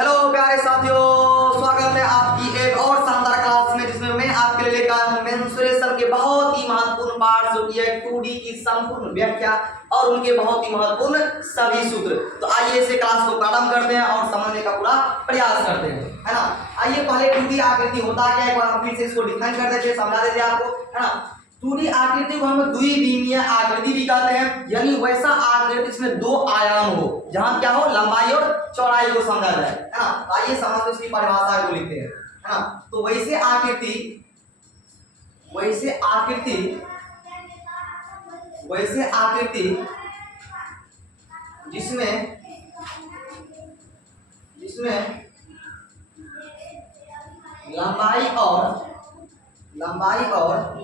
Hello प्यारे साथियों, स्वागत है आपकी एक और शानदार क्लास में जिसमें मैं आपके लिए लेकर आया हूं मेंसुरेशन के बहुत ही महत्वपूर्ण पार्ट जो कि है 2D की संपूर्ण व्याख्या और उनके बहुत ही महत्वपूर्ण सभी सूत्र। तो आइए इसे क्लास को प्रारंभ करते हैं और समझने का पूरा प्रयास करते हैं, है ना। आइए पहले 2D आकृति होता क्या है एक बार हम फिर से इसको डिफाइन कर देते हैं, समझा देते हैं आपको, है ना। 2D आकृति को हम द्विविमीय आकृति भी कहते हैं, यानी वैसा आकृति जिसमें दो आयाम हो, जहां क्या हो, लंबाई और चौड़ाई को समझा जाए, है ना। आइए समझते इसकी परिभाषा को लिखते हैं, है ना। तो वैसे आकृति जिसमें लंबाई और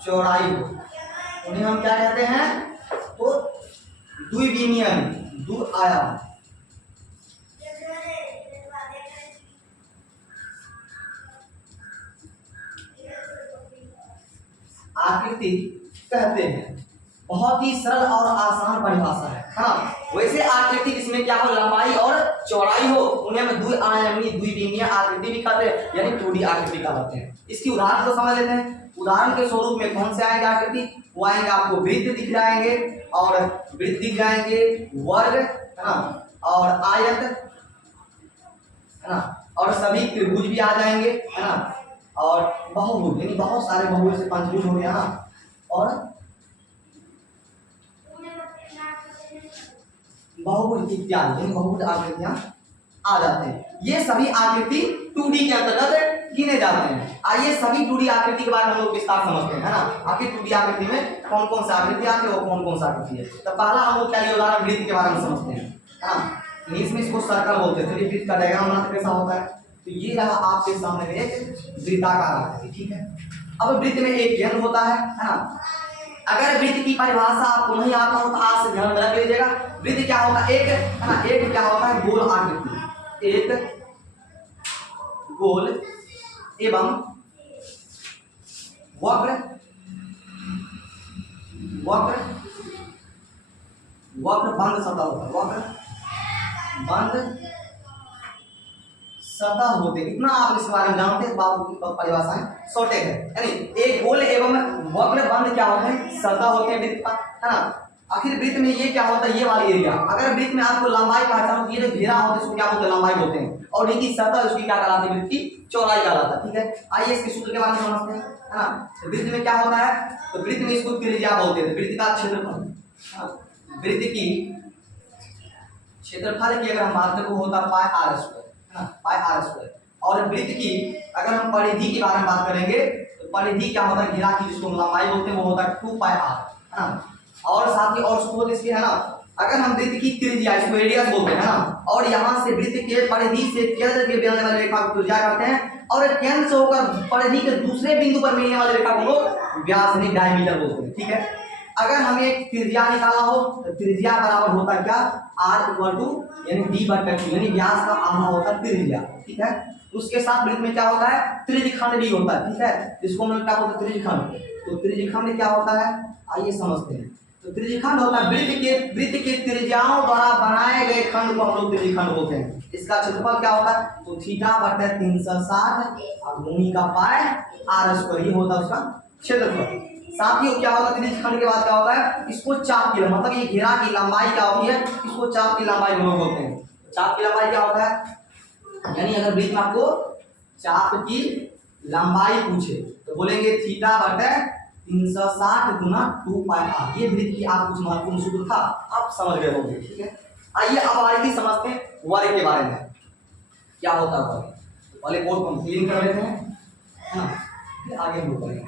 चौड़ाई हो, उन्हें हम क्या कहते हैं, तो द्विविमीय, द्वि-आयाम। आकृति कहते हैं। बहुत ही सरल और आसान परिभाषा है, हाँ। वैसे आकृति जिसमें क्या हो, लंबाई और चौड़ाई हो, उन्हें हम द्विआयामी द्विविमीय आकृति भी कहते हैं, यानी 2D आकृति कहते हैं। इसकी उदाहरण को समझ लेते हैं। उदाहरण के स्वरूप में कौन से आएंगे आकृति, वो आएंगे आपको वृत्त दिख जाएंगे, और वृत्त दिख जाएंगे, वर्ग, है ना, और आयत, है ना, और सभी त्रिभुज भी आ जाएंगे, है ना, और बहुभुज, यानी बहुत सारे बहुभुज से पंचभुज हो गया ना, और बहुभुज इत्यादि, यानी बहुभुज आकृतियां आ जाते हैं। ये सभी आकृति 2D के अंतर्गत गिने जाते हैं। आइए सभी 2D आकृति के बारे में हम लोग विस्तार समझते हैं, है ना। आखिर 2D आकृति में कौन कौन सी आकृति आती है, वो कौन कौन सी आकृति है। तो पहला हम लोग क्या उदाहरण वृत्त के बारे में समझते हैं, है ना। इसमें इसको सर्कल बोलते हैं। चलिए वृत्त का डायग्राम बनाते कैसा होता है। तो ये रहा आपके सामने एक वृत्ताकार आकृति, ठीक है। अब वृत्त में एक केंद्र होता है ना। अगर वृत्त की परिभाषा आपको नहीं आता हो तो आज से ध्यान में रख लीजिएगा। वृत्त क्या होता है, एक, है ना, एक क्या होता है, गोल आकृति, एक गोल एवं वक्र बंद सतह होता है, वक्र बंद सतह होते। इतना आप इस बारे में जानते हैं, परिभाषाएं शॉर्टेज है, यानी एक गोल एवं वक्र बंद क्या होते हैं, सतह होते हैं वृत्त का, है ना। आखिर वृत्त में ये क्या होता है, ये वाला एरिया। अगर वृत्त में आपको लंबाई पहचानो तो ये जो घेरा होता है इसको क्या बोलते हैं, लंबाई बोलते हैं, और इनकी सतह उसकी क्या कहलाती है, वृत्त की चौड़ाई कहलाता है, ठीक है। आइए इसके सूत्र के बारे में समझते हैं, है ना। तो वृत्त में क्या होता है, तो वृत्त में इसको त्रिज्या बोलते हैं, वृत्त का क्षेत्रफल, वृत्त की क्षेत्रफल की अगर हम बात करें वो होता है पाई आर स्क्वायर, है ना, पाई आर स्क्वायर। और वृत्त की अगर हम परिधि के बारे में बात करेंगे तो परिधि क्या होता है, घेरा की जिसको लंबाई बोलते हैं, वो होता है 2 पाई आर, है ना। और साथ ही और सूत्र इसके, है ना, अगर हम वृत्त की त्रिज्या, इसको रेडियस बोलते हैं, है ना, और यहाँ से वृत्त के परिधि से केंद्र के मिलने वाली रेखा को त्रिज्या कहते हैं, और केंद्र से होकर परिधि के दूसरे बिंदु पर मिलने वाली रेखा को लोग व्यास यानी डायमीटर बोलते हैं, ठीक है। अगर हमें एक त्रिज्या निकालना हो तो त्रिज्या बराबर होता है क्या, r इक्वल टू यानी d/2, यानी व्यास का आधा होता है त्रिज्या, ठीक है। उसके साथ वृत्त में क्या होता है, त्रिज्यखंड भी होता है, ठीक है, जिसको हम लोग क्या बोलते हैं, त्रिज्यखंड। तो त्रिज्यखंड क्या होता है, आइए समझते हैं। तो त्रिज्यखंड होता है वृत्त के त्रिज्याओं द्वारा बनाए गए खंड को हम लोग त्रिज्यखंड बोलते हैं। इसका क्षेत्रफल क्या होता है, तो θ/360 और भूमि का पाई r स्क्वायर, ये होता है उसका क्षेत्रफल। साथ ही क्या होता है, त्रिज्यखंड के बाद क्या होता है, इसको चाप की, मतलब ये घेरा की लंबाई क्या होती है, इसको चाप की लंबाई हम लोग बोलते हैं। चाप की लंबाई क्या होता है, यानी अगर वृत्त में आपको चाप की लंबाई पूछे तो बोलेंगे θ/360 गुना 2 पाई आर। ये वृत्त की आप कुछ महत्वपूर्ण सूत्र था, आप समझ गए होंगे, ठीक है। आइए अब आगे समझते हैं वर्ग के बारे में, क्या होता है वर्ग। पहले कोड को हम क्लीन कर लेते हैं, है ना, फिर आगे हम लोग करेंगे।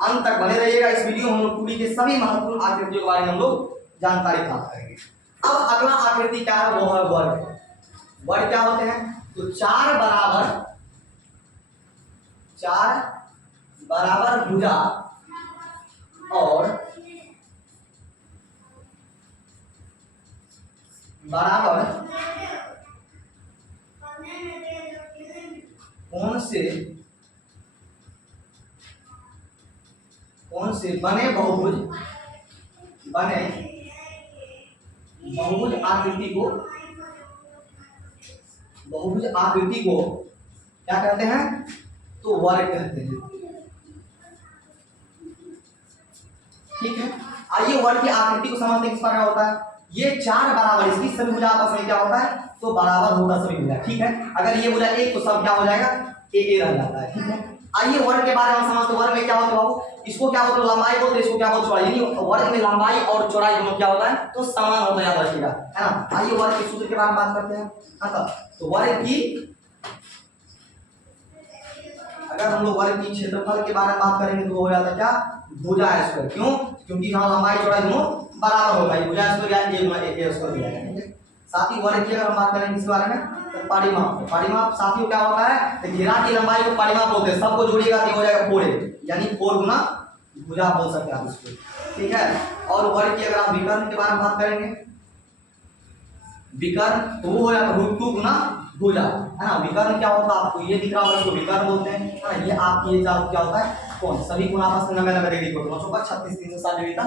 अंत तक बने रहिएगा। इस वीडियो में हम लोग 2D के सभी महत्वपूर्ण आकृतियों के बारे में हम लोग जानकारी प्राप्त करेंगे। अब अगला आकृति क्या है, वो है वर्ग। वर्ग क्या होते हैं, तो चार बराबर भुजा और बराबर कौन से बने बहुभुज बहुभुज आकृति को क्या कहते हैं, तो वर्ग कहते हैं। ठीक है, आइए वर्ग की आकृति को समझते हैं किस प्रकार होता है। ये चार बराबर, इसकी सभी भुजा आपस में क्या होता है, तो बराबर होता सभी भुजा। ठीक है, अगर ये भुजा एक तो सब क्या हो जाएगा, ए रह जाता है। ठीक है, आइए वर्ग के बारे में समझते। वर्ग में क्या होता है बाबू, इसको क्या बोलते हैं, लंबाई बोलते हैं, इसको क्या बोलते हैं, चौड़ाई। यानी वर्ग में लंबाई और चौड़ाई दोनों क्या होता है, तो समान होता है, याद रखिएगा, है ना। आइए वर्ग के सूत्र के बारे में बात करते हैं। हाँ, तो वर्ग की, अगर हम लोग वर्ग की क्षेत्रफल के बारे में बात करेंगे तो हो जाता है क्या, भुजा स्क्वायर। क्यों, क्योंकि यहाँ लंबाई चौड़ाई दोनों बराबर होगा, भुजा स्क्वायर या ए गुना ए स्क्वायर हो जाएगा। ठीक है, साथ ही वर्ग की अगर हम बात करेंगे इस बारे में, तो परिमाप। परिमाप साथियों क्या होता है, तो घेरा की लंबाई को परिमाप बोलते हैं। सबको जोड़िएगा तो हो जाएगा 4a, यानी 4 गुना भुजा बोल सकते हैं आप इसको। ठीक है, और वर्ग की अगर हम विकर्ण के बारे में बात करेंगे, विकर्ण तो वो हो जाता है √2 गुना भुजा, है ना। विकर्ण क्या होता है, आपको ये दिख रहा होगा, इसको विकर्ण बोलते हैं, है ना। ये आपकी ये क्या होता है, कोण। सभी कोण आपस में 90 डिग्री को 36 360 डिग्री का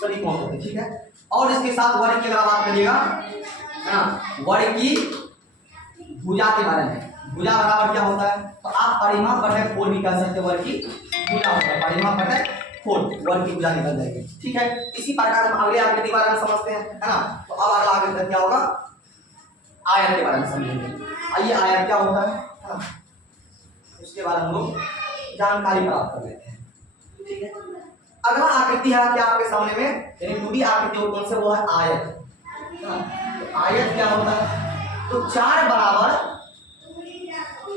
सभी कोण होते हैं। ठीक है, और इसके साथ वर्ग की अगर बात करिएगा, है ना, वर्ग की भुजा के बारे में, भुजा बराबर क्या होता है, तो आप परिमाप बटे 4 भी कह सकते हैं। वर्ग की भुजा होता है परिमाप बटे 4, वर्ग की भुजा निकल जाएगी। ठीक है, इसी प्रकार हम अगले आकृति के बारे में समझते हैं, है ना। तो अब अगला आकृति क्या होगा, आयत के बारे में समझेंगे। आइए आयत क्या होता है ना, उसके बारे में हम लोग जानकारी प्राप्त कर लेते हैं। ठीक है, अगला आकृति है क्या आपके सामने में, यानी 2D आकृति कौन से, वो है आयत। तो आयत क्या होता है, तो चार बराबर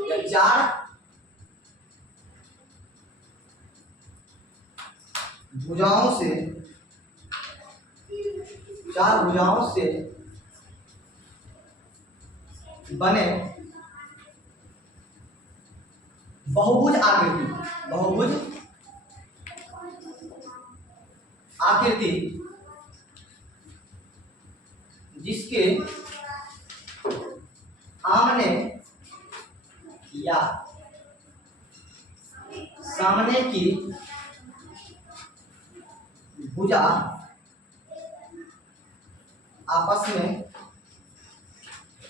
या चार भुजाओं से, चार भुजाओं से बने बहुभुज आकृति, बहुभुज आकृति जिसके आमने या सामने की भुजा आपस में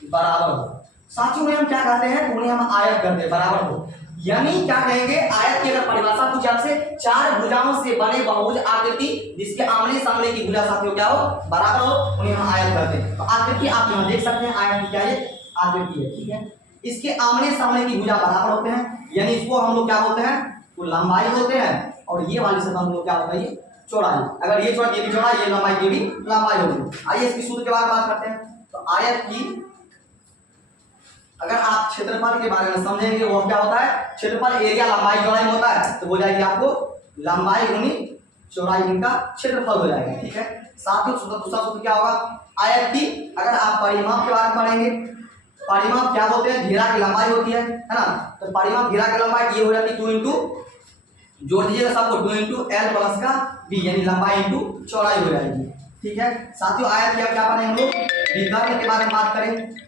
बराबर हो। साथियों में हम क्या कहते हैं, उन्हें हम आयत कहते हैं, बराबर हो। यानी क्या कहेंगे, आयत की अगर परिभाषा पूछे आपसे, चार भुजाओं से बने बहुभुज आकृति जिसके आमने सामने की भुजा साथियों क्या हो, बराबर हो, उन्हें हम आयत कहते हैं। तो आकृति आप यहाँ देख सकते हैं, आयत की क्या है, आकृति है। ठीक है, इसके आमने सामने की भुजा बराबर होते हैं, यानी इसको हम लोग क्या बोलते हैं, तो लंबाई होते हैं, और ये वाली से हम लोग क्या होता है, ये चौड़ाई। अगर ये चौड़ाई, ये भी चौड़ाई, ये लंबाई, ये भी लंबाई होगी। आइए इसकी सूत्र के बारे में बात करते हैं। तो आयत की अगर आप क्षेत्रफल के बारे में समझेंगे, वो क्या होता है, क्षेत्रफल एरिया लंबाई चौड़ाई होता है, तो हो जाएगी आपको लंबाई गुनी चौड़ाई इनका क्षेत्रफल हो जाएगा। ठीक है, साथ ही दूसरा सूत्र क्या होगा, आयत की अगर आप परिमाप के बारे में पढ़ेंगे, परिमाप क्या होते हैं, घेरा की लंबाई होती है ना। तो परिमाप घेरा की लंबाई ये हो जाती है 2 इंटू, जोड़ दीजिएगा सबको, 2 इंटू एल प्लस का बी, यानी लंबाई इंटू चौड़ाई हो जाएगी। ठीक है, साथियों आयत की क्या पढ़ेंगे हम लोग, विकर्ण के बारे में बात करें।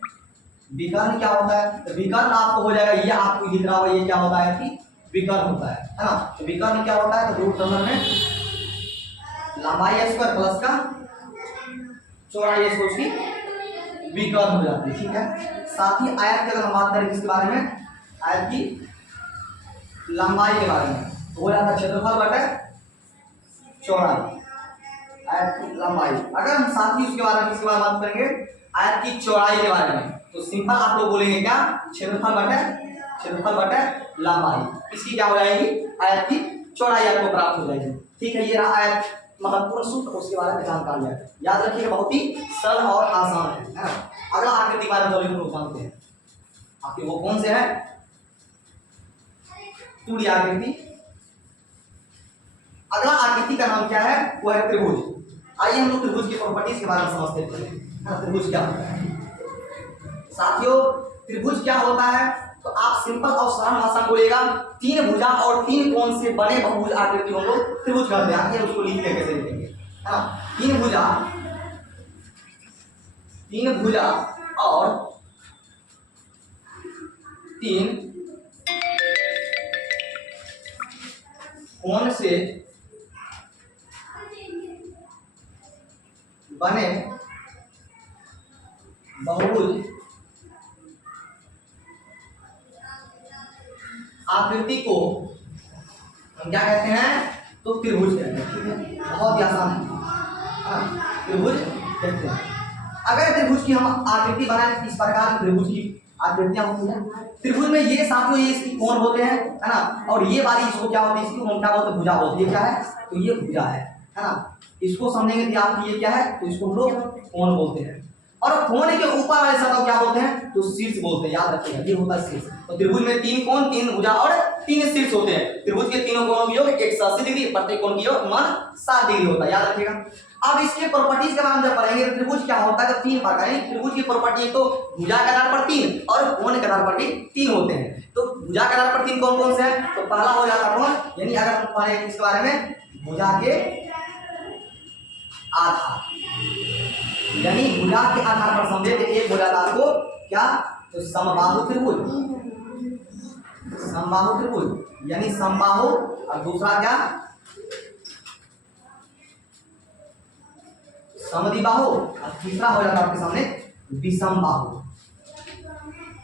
विकर्ण क्या होता है, तो विकर्ण आपको हो जाएगा, ये आपको दिख रहा होगा, ये क्या होता है कि विकर्ण होता है ना। तो विकर्ण क्या होता है, तो रूट नंबर में लंबाई स्क्वायर प्लस का चौड़ाई स्क्वायर उसकी विकर्ण हो जाती है। ठीक है, साथ ही आयत की अगर हम बात करें किसके बारे में, आयत की लंबाई के बारे में, तो हो जाता है क्षेत्रफल बटे चौड़ाई, आयत की लंबाई। अगर हम साथ ही उसके बारे में किसके बारे में बात करेंगे, आयत की चौड़ाई के बारे में, तो सिंपल आप लोग बोलेंगे क्या, क्षेत्रफल बटे लंबाई। इसकी क्या हो जाएगी, आयत की चौड़ाई आपको प्राप्त हो जाएगी। ठीक है, ये रहा आयत महत्वपूर्ण सूत्र, उसके बारे में जानकारी है, याद रखिएगा, बहुत ही सरल और आसान है ना। अगला आकृति के बारे में हम लोग जानते हैं, आपके वो कौन से है, 2D आकृति। अगला आकृति का नाम क्या है, वो है त्रिभुज। आइए हम लोग त्रिभुज की प्रॉपर्टीज के बारे में समझते हैं। त्रिभुज क्या होता है साथियों, त्रिभुज क्या होता है, तो आप सिंपल और सरल भाषा में बोलेगा, 3 भुजा और 3 कोण से बने बहुभुज आकृति हम लोग त्रिभुज कहते हैं। आइए उसको लिखते कैसे लिखेंगे, है ना। 3 भुजा और 3 कोण से बने बहुभुज आकृति को हम क्या कहते हैं? तो त्रिभुज कहते हैं। ठीक है, बहुत ही आसान है। त्रिभुज कहते हैं। अगर त्रिभुज की हम आकृति बनाए, इस प्रकार की त्रिभुज की आकृतियां होती हैं। त्रिभुज में ये साथियों ये इसकी कोण होते हैं, है ना, और ये वाली इसको क्या होती है? इसको हम क्या बोलते हैं? भुजा होती है। ये क्या है? तो ये भुजा है ना। इसको समझेंगे कि आपकी ये क्या है? तो इसको हम लोग कोण बोलते हैं। और कोण के ऊपर वाले सतह क्या बोलते हैं? तो शीर्ष बोलते हैं। याद रखिएगा, ये होता है शीर्ष। तो त्रिभुज में 3 कोण, 3 भुजा और 3 शीर्ष होते हैं। त्रिभुज के तीनों कोणों की योग 180 डिग्री, प्रत्येक कोण की योग मान 60 डिग्री होता है। याद रखिएगा। अब इसके प्रॉपर्टीज के बारे में जब पढ़ेंगे, त्रिभुज क्या होता है? तो 3 प्रकार है त्रिभुज की प्रॉपर्टी। तो भुजा के आधार पर 3 और कोण के आधार पर भी 3 होते हैं। तो भुजा के आधार पर 3 कौन कौन से हैं? तो पहला हो जाता कोण, यानी अगर हम पढ़े इसके बारे में, भुजा के आधार, यानी भुजा के आधार पर समझे तो एक हो जाता आपको क्या? तो समबाहु त्रिभुज। समबाहु त्रिभुज यानी समबाहु, और दूसरा क्या? समद्विबाहु, और तीसरा हो जाता आपके सामने विषमबाहु।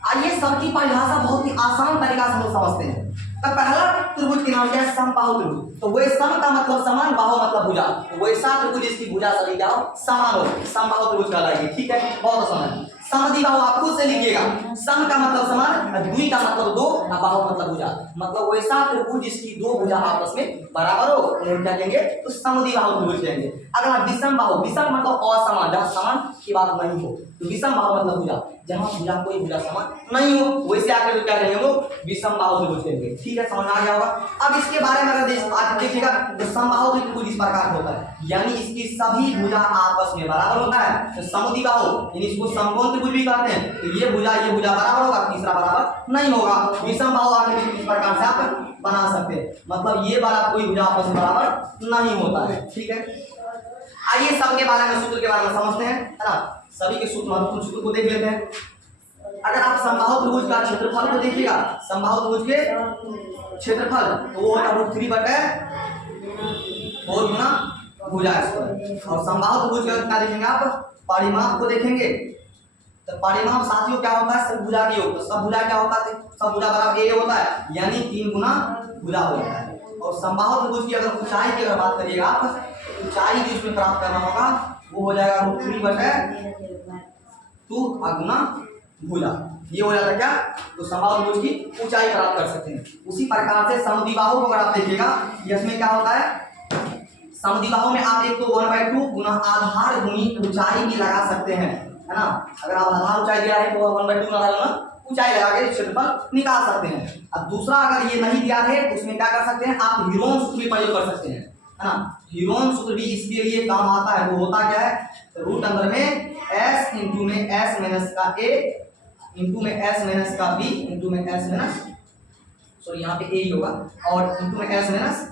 आइए, सबकी परिभाषा बहुत ही आसान तरीका से हम लोग समझते हैं। तो पहला त्रिभुज के नाम क्या है? समबाहु त्रिभुज। तो वे सम का मतलब समान, बाहु मतलब भुजा। तो वैसा त्रिभुज जिसकी भुजा सभी क्या हो? समान हो, समबाहु त्रिभुज कहलाएगी। ठीक है, बहुत आसान है। समद्विबाहु आप खुद से लिखिएगा। सम का मतलब समान, द्वि का मतलब 2, और बाहु मतलब भुजा। मतलब वैसा त्रिभुज जिसकी 2 भुजा आपस में बराबर हो, उन्हें क्या कहेंगे? तो समद्विबाहु त्रिभुज कहेंगे। अगर विषमबाहु, विषम मतलब असमान, जहाँ समान की बात नहीं हो, तो विषमबाहु मतलब भुजा, जहाँ भुजा कोई भुजा समान नहीं हो, वैसे आकर क्या कहेंगे हम लोग? विषमबाहु त्रिभुज कहेंगे। ठीक है, समझ आ गया होगा। अब इसके बारे में अगर आज देखिएगा, तो समबाहु त्रिभुज इस प्रकार होता है, यानी इसकी सभी भुजा आपस में बराबर होता है। तो समद्विबाहु यानी इसको समकोण त्रिभुज भी कहते हैं। तो ये भुजा बराबर होगा, तीसरा बराबर नहीं होगा। विषमबाहु आकृति इस प्रकार से आप बना सकते हैं, मतलब ये वाला कोई भुजा आपस में बराबर नहीं होता है। ठीक है, आइए सबके बारे में, सूत्र के बारे में समझते हैं, है ना। सभी के सूत्र, महत्वपूर्ण सूत्र को देख लेते हैं। अगर आप समबाहु त्रिभुज का क्षेत्रफल को देखिएगा, समबाहु त्रिभुज के क्षेत्रफल तो वो होता है 3/4 गुना भुजा स्क्वायर। और समबाहु त्रिभुज का क्या देखेंगे आप? परिमाप को देखेंगे। तो परिमाप साथियों क्या होता है? सब भुजा की योग। तो सब भुजा क्या होता है? सब भुजा बराबर ए होता है, यानी 3 गुना भुजा हो जाता है। और समबाहु त्रिभुज की अगर ऊंचाई की अगर बात करिएगा आप, ऊंचाई जो इसमें प्राप्त करना होगा वो हो जाएगा 3/2 गुना भुजा। ये हो जाता है क्या? तो समबाहु त्रिभुज की ऊंचाई प्राप्त कर सकते हैं। उसी प्रकार से समद्विबाहु को अगर आप देखिएगा, इसमें क्या होता है? समद्विबाहु में आप एक तो 1/2 गुना आधार गुनी ऊंचाई भी लगा सकते हैं, है ना। अगर आप आधार ऊंचाई दिया है तो 1/2 गुना ऊंचाई लगा के क्षेत्रफल निकाल सकते हैं। अब दूसरा अगर ये नहीं दिया है तो उसमें क्या कर सकते हैं आप? हीरोन सूत्र भी प्रयोग कर सकते हैं, है ना। हीरोन सूत्र भी इसके लिए काम आता है। वो होता क्या है? तो रूट अंदर में s इंटू में s माइनस का a इंटू में s माइनस का b इंटू में s माइनस, सॉरी यहाँ पे a ही होगा, और इंटू में s माइनस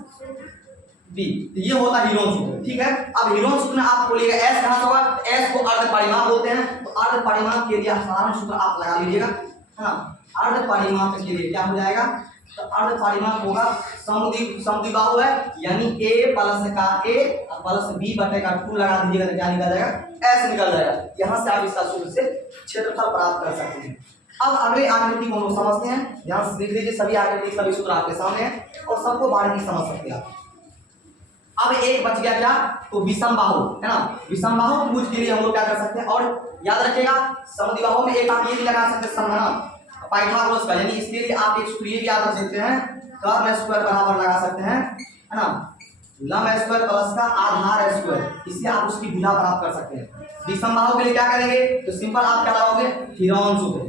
b। तो ये होता है हीरोन सूत्र। ठीक है, अब हीरोन सूत्र में आप बोलिएगा s कहाँ से होगा? s को अर्ध परिमाप बोलते हैं। तो अर्ध परिमाप के लिए साधारण सूत्र आप लगा लीजिएगा, है ना। अर्ध परिमाप के लिए क्या हो जाएगा? तो अर्ध परिमाप होगा समद्विबाहु है, यानी a प्लस का a प्लस b बटे का 2 लगा दीजिएगा तो क्या निकल जाएगा? s निकल जाएगा। यहाँ से आप इसका सूत्र से क्षेत्रफल प्राप्त कर सकते हैं। अब अगले आकृति को हम लोग समझते हैं। ध्यान से देख लीजिए, सभी आकृति सभी सूत्र आपके सामने हैं और सबको बारीकी समझ सकते हैं आप। अब एक बच गया क्या? तो विषमबाहु, है ना। विषमबाहु त्रिभुज के लिए हम लोग क्या कर सकते हैं? और याद रखिएगा, समद्विबाहु में एक आप ये भी लगा सकते हैं समघन पाइथागोरस का, यानी इसके लिए आप एक सूत्र ये भी याद रख सकते हैं, कर्ण स्क्वायर बराबर लगा सकते हैं, है ना, लंब स्क्वायर प्लस का आधार स्क्वायर। इससे आप उसकी भुजा प्राप्त कर सकते हैं। विषमबाहु के लिए क्या करेंगे? तो सिंपल आप क्या लगाओगे? हीरोन सूत्र, है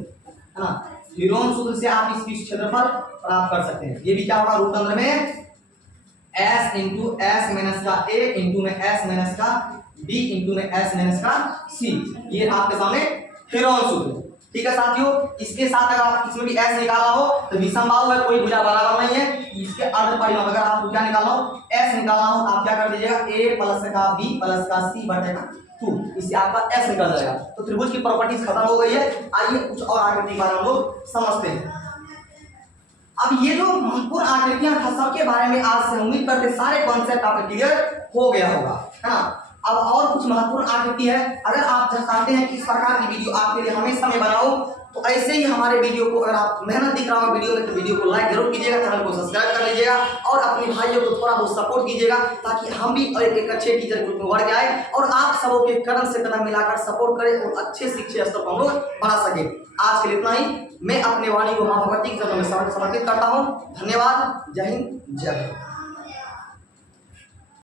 ना। हीरोन सूत्र से आप इसकी क्षेत्रफल प्राप्त कर सकते हैं। ये भी क्या होगा? रूट अंदर में s इंटू एस माइनस का a इंटू में s माइनस का b इंटू में s माइनस का c। ये आपके सामने हीरोन सूत्र। ठीक है साथियों, इसके साथ अगर आप इसमें भी s निकाला हो तो विषमबाहु है, कोई भुजा बराबर नहीं है। इसके अर्ध परिमाप अगर आप क्या निकालना हो? s निकालना हो, आप क्या कर दीजिएगा? a प्लस का b प्लस का c बटे का 2, इससे आपका s निकल जाएगा। तो त्रिभुज की प्रॉपर्टीज खत्म हो गई है। आइए कुछ और आकृति के बारे में हम लोग समझते हैं। अब ये जो महत्वपूर्ण आकृतियां था सबके बारे में आज से उम्मीद करते सारे कॉन्सेप्ट आपके क्लियर हो गया होगा, है ना। अब और कुछ महत्वपूर्ण आकृति है, अगर आप चाहते हैं कि इस प्रकार की वीडियो आपके लिए हमेशा मैं बनाऊं, तो ऐसे ही हमारे वीडियो को, अगर आप मेहनत दिख रहा होगा वीडियो में, तो वीडियो को लाइक जरूर कीजिएगा, चैनल को सब्सक्राइब कर लीजिएगा और अपने भाइयों को थोड़ा बहुत सपोर्ट कीजिएगा, ताकि हम भी एक अच्छे टीचर के रूप में बढ़ के आए और आप सबों के कदम से कदम मिलाकर सपोर्ट करें और अच्छे शिक्षा स्तर को हम लोग बढ़ा सके। आज के लिए इतना ही। मैं अपने वाणी को माँ भगवती के चरणों में समर्पित करता हूँ। धन्यवाद। जय हिंद, जय भारत।